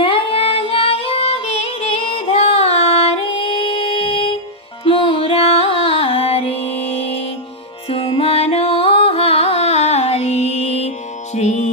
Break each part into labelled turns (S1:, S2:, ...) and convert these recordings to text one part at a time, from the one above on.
S1: जय गिरिधारे मुरारे सुमनोहारी श्रीहरे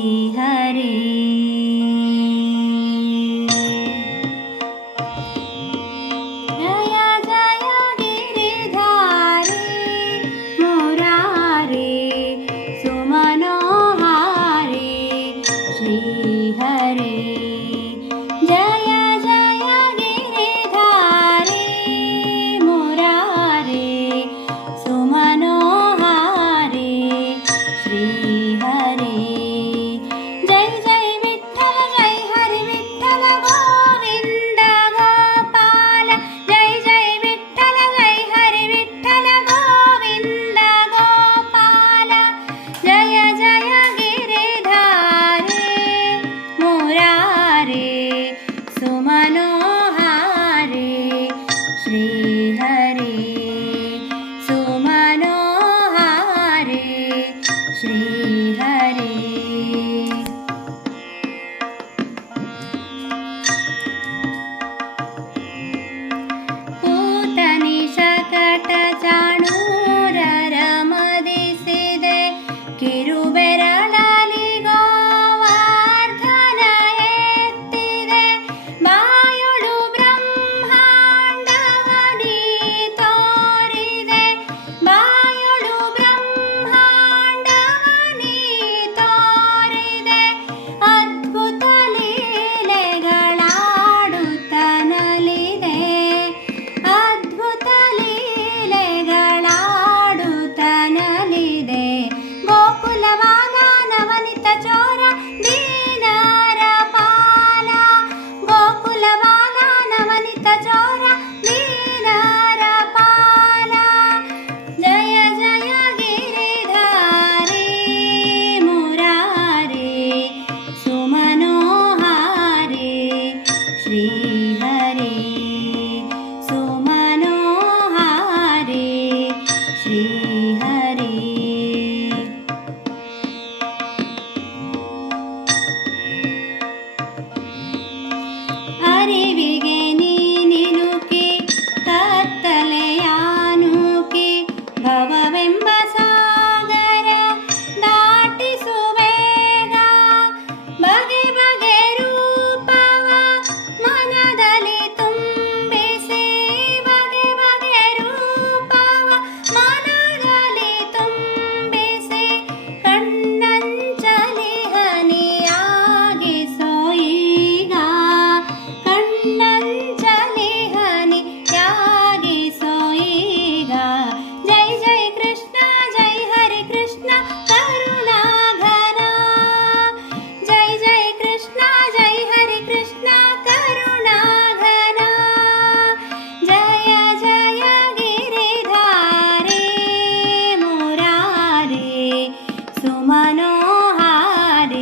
S1: सुमनोहारे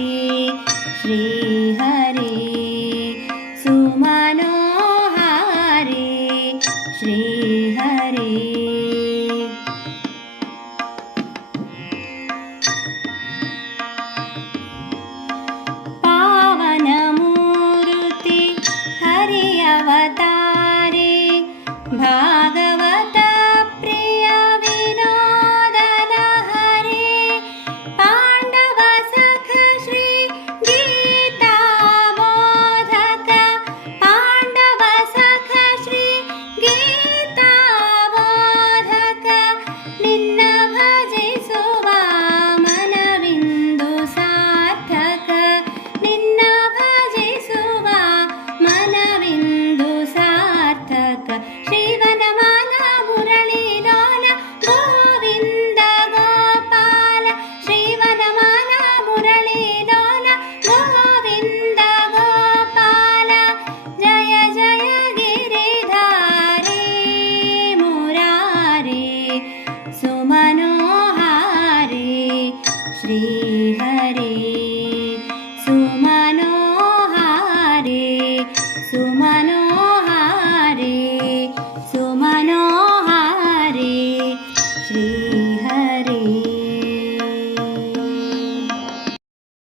S1: श्रीहरे सुमनोहारे श्रीहरे। पावनमूर्ति हरि अवता